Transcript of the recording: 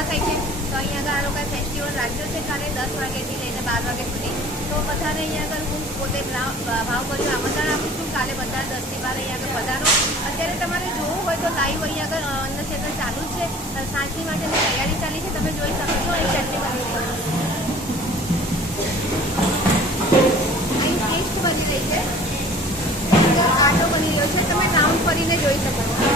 ખોરાક થાય છે. તો અહીંયા આગળ આ લોકોએ ફેસ્ટિવલ રાખ્યો છે કાલે 10 વાગ્યાથી લઈને 12 વાગ્યા સુધી. તો બધાને અહીંયા આગળ હું પોતે ભાવભર્યું આમંત્રણ આપું છું. કાલે બધા 10 થી 12 અહીંયા આગળ પધારો. અત્યારે તમારે જોવું હોય તો લાઈવ અહીંયા આગળ અન્નક્ષેત્ર ચાલુ જ છે. સાંજની માટેની તૈયારી ચાલી છે, તમે જોઈ શકો છો. અહીં ચટણી બની રહી છે, અહીં પેસ્ટ બની રહી છે, આટો બની રહ્યો છે. તમે રાઉન્ડ ફરીને જોઈ શકો છો.